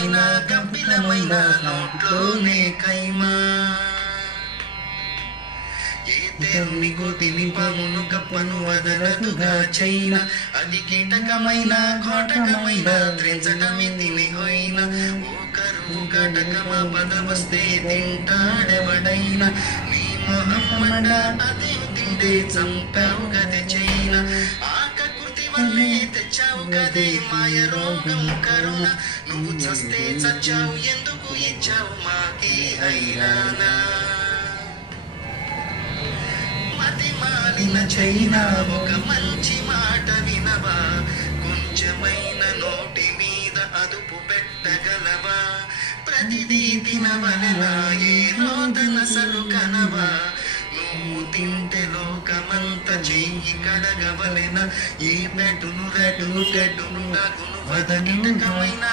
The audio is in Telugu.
కీటకమైన గబ్బిలమైన నోట్లోనే కైమా. ఏ తెరుని పామును కప్పను వదలదుగా చైన. అది కీటకమైన కోటకమైన త్రించటమి తిని హోయిన. ఓ కరువు కటకమ పద వస్తే తింటాడెవడైనా. నీ మొహమ్మడ అదేం తిండే చంపావు గది తెచ్చావు కదే మాయ రోగం కరుణ. నువ్వు చస్తే చచ్చావు ఎందుకు ఇచ్చావు మాకే హైరానా మతి మాలిన చైనా ఒక మంచి మాట వినవా? కొంచెమైన నోటి మీద అదుపు పెట్టగలవా? ప్రతిదీ తినవలనా? ఏ రోదనసలు కనవా నువ్వు తింటే లోకమంత చెయ్యి కడగవలెన ఏ పెట్టును రెట్టును తెట్టును నగును వదగిటకమైన